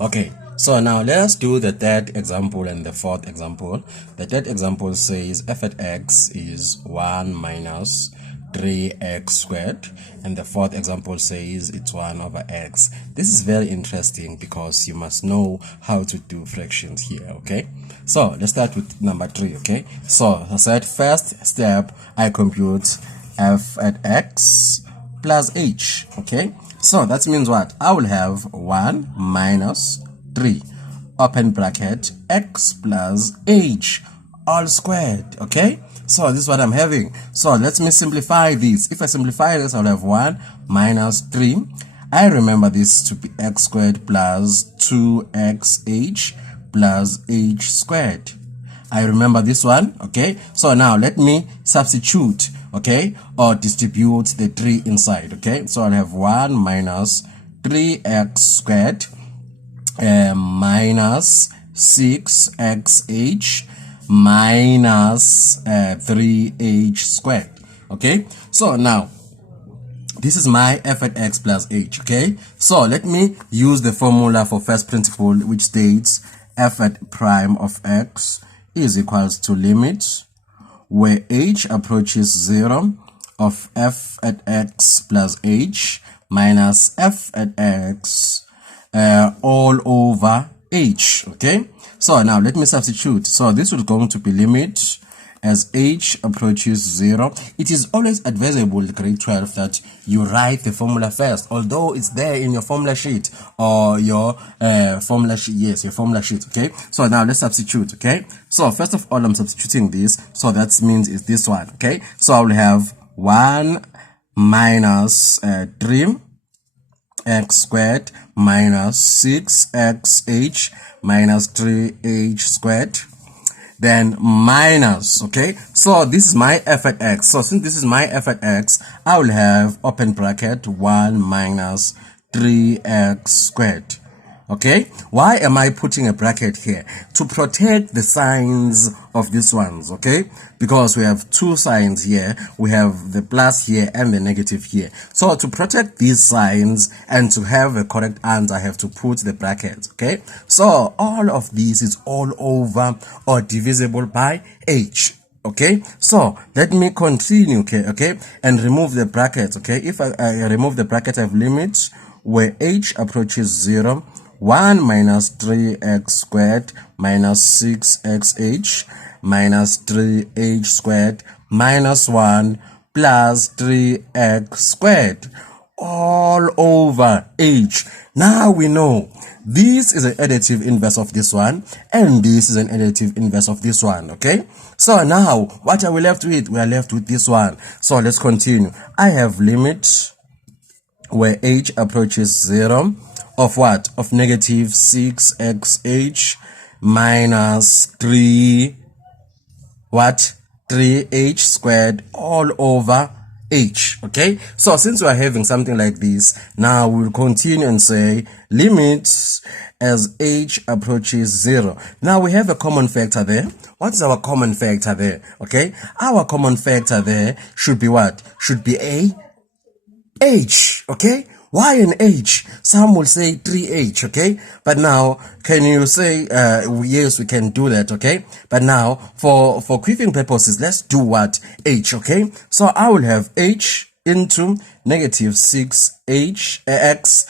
Okay, so now let us do the third example and the fourth example. The third example says f at x is 1 minus 3x squared, and the fourth example says it's 1 over x. This is very interesting because you must know how to do fractions here. Okay, so let's start with number 3. Okay, so I said first step I compute f at x plus h. Okay, so that means what? I will have 1 minus 3 open bracket x plus h all squared. Okay, so this is what I'm having. So let me simplify this. If I simplify this, I'll have 1 minus 3. I remember this to be x squared plus 2xh plus h squared. I remember this one. Okay, so now let me substitute, okay, or distribute the 3 inside. Okay, so I'll have 1 minus 3x squared minus 6xh minus 3h squared. Okay, so now this is my f at x plus h. Okay, so let me use the formula for first principle, which states f at prime of x is equals to limit where h approaches 0 of f at x plus h minus f at x all over h. Okay, so now let me substitute. So this is going to be limit as h approaches 0. It is always advisable in grade 12 that you write the formula first, although it's there in your formula sheet or your formula sheet. Yes, your formula sheet. Okay, so now let's substitute. Okay, so first of all, I'm substituting this, so that means it's this one. Okay, so I will have 1 minus 3 x squared minus 6xh minus 3h squared, then minus, okay, so this is my f at x. So since this is my f at x, I will have open bracket 1 minus 3x squared. Okay, why am I putting a bracket here? To protect the signs of these ones. Okay, because we have two signs here, we have the plus here and the negative here. So to protect these signs and to have a correct answer, I have to put the brackets. Okay, so all of this is all over or divisible by h. Okay, so let me continue. Okay, and remove the brackets. Okay, if I remove the bracket, I have limit where h approaches 0, 1 minus 3x squared minus 6xh minus 3h squared minus 1 plus 3x squared all over h. Now we know this is an additive inverse of this one and this is an additive inverse of this one. Okay, so now what are we left with? We are left with this one. So let's continue. I have limit where h approaches 0 of what? Of negative 6xh minus 3 what? 3h squared all over h. Okay, so since we are having something like this, now we'll continue and say limit as h approaches 0. Now we have a common factor there. What is our common factor there? Okay, our common factor there should be what? Should be a h. Okay, why an h? Some will say 3h. Okay, but now can you say yes, we can do that. Okay, but now for quizzing purposes, let's do what? H. Okay, so I will have h into negative 6h x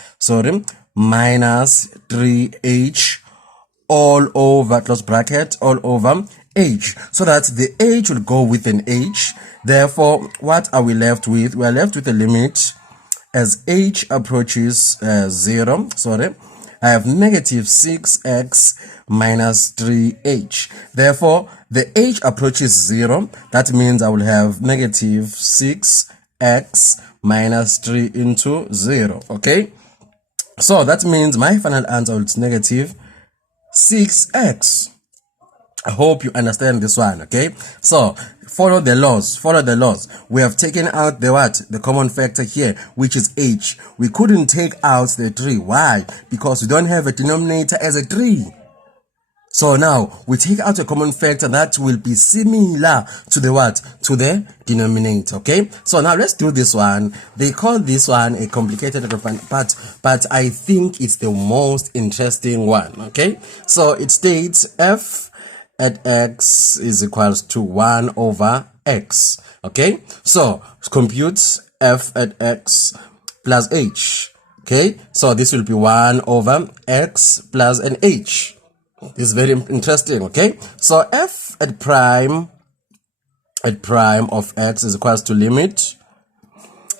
minus 3h all over close bracket all over h, so that the h will go with an h. Therefore, what are we left with? We are left with a limit as h approaches 0. I have negative 6x minus 3h. Therefore, the h approaches 0. That means I will have negative 6x minus 3 into 0. Okay, so that means my final answer is negative 6x. I hope you understand this one. Okay, so follow the laws. We have taken out the what? The common factor here, which is h. We couldn't take out the 3. Why? Because we don't have a denominator as a 3. So now we take out a common factor that will be similar to the what? To the denominator. Okay. So now let's do this one. They call this one a complicated but I think it's the most interesting one. Okay. So it states f at x is equals to 1 over x. Okay. So compute f at x plus h. Okay. So this will be 1 over x plus an h. This is very interesting. Okay, so f at prime of x is equals to limit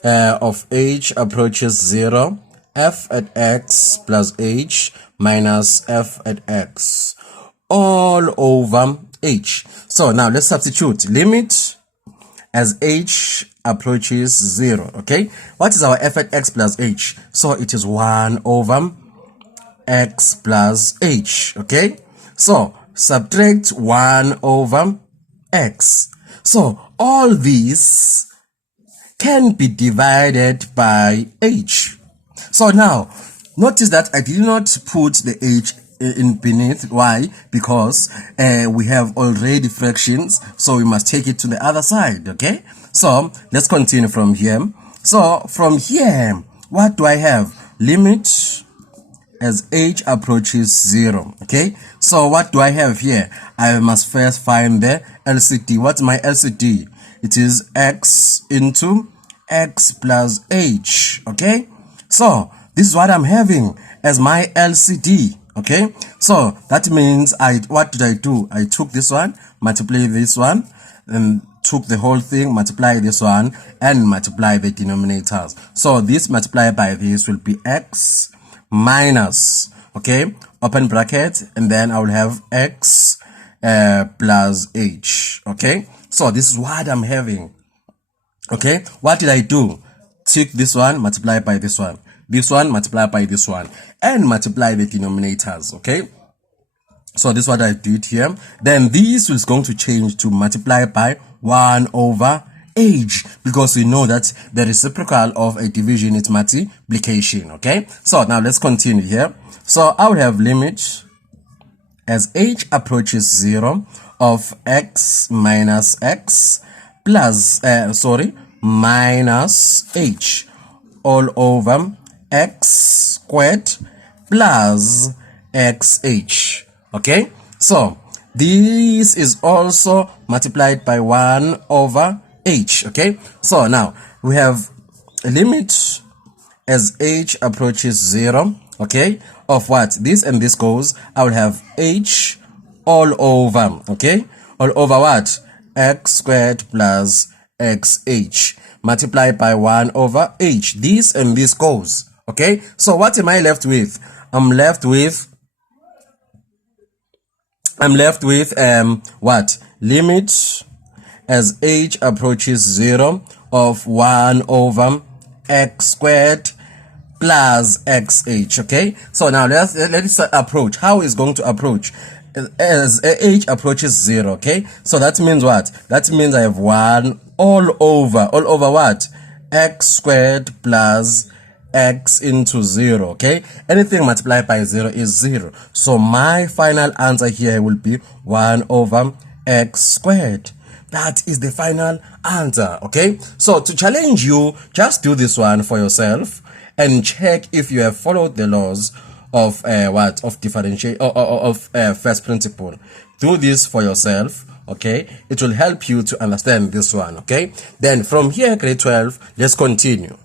of h approaches 0, f at x plus h minus f at x all over h. So now let's substitute limit as h approaches 0. Okay, what is our f at x plus h? So it is 1 over x plus h. Okay, so subtract 1 over x. So all these can be divided by h. So now notice that I did not put the h in beneath. Why? Because we have already fractions, so we must take it to the other side. Okay, so let's continue from here. So from here, what do I have? Limit as h approaches 0. Okay, so what do I have here? I must first find the LCD. What's my LCD? It is x into x plus h. Okay, so this is what I'm having as my LCD. Okay, so that means what did I do? I took this one, multiply this one, and took the whole thing, multiply this one, and multiply the denominators. So this multiplied by this will be x minus, okay, open bracket, and then I will have x plus h. Okay, so this is what I'm having. Okay, what did I do? Take this one, multiply by this one multiply by this one, and multiply the denominators. Okay, so this is what I did here. Then this is going to change to multiply by 1 over h, because we know that the reciprocal of a division is multiplication. Okay, so now let's continue here. So I will have limit as h approaches 0 of x minus x plus minus h all over x squared plus xh. Okay, so this is also multiplied by 1 over h. Okay, so now we have a limit as h approaches 0, okay, of what? This and this goes. I will have h all over, okay, all over what? X squared plus xh multiplied by 1 over h. This and this goes. Okay, so what am I left with? I'm left with what? Limit as h approaches 0 of 1 over x squared plus xh. Okay, so now let's approach. How is going to approach? As h approaches 0. Okay, so that means what? That means I have 1 all over what? X squared plus x into 0. Okay, anything multiplied by 0 is 0. So my final answer here will be 1 over x squared. That is the final answer. Okay, so to challenge you, just do this one for yourself and check if you have followed the laws of of differentiation of first principle. Do this for yourself. Okay, it will help you to understand this one. Okay, then from here, grade 12, let's continue.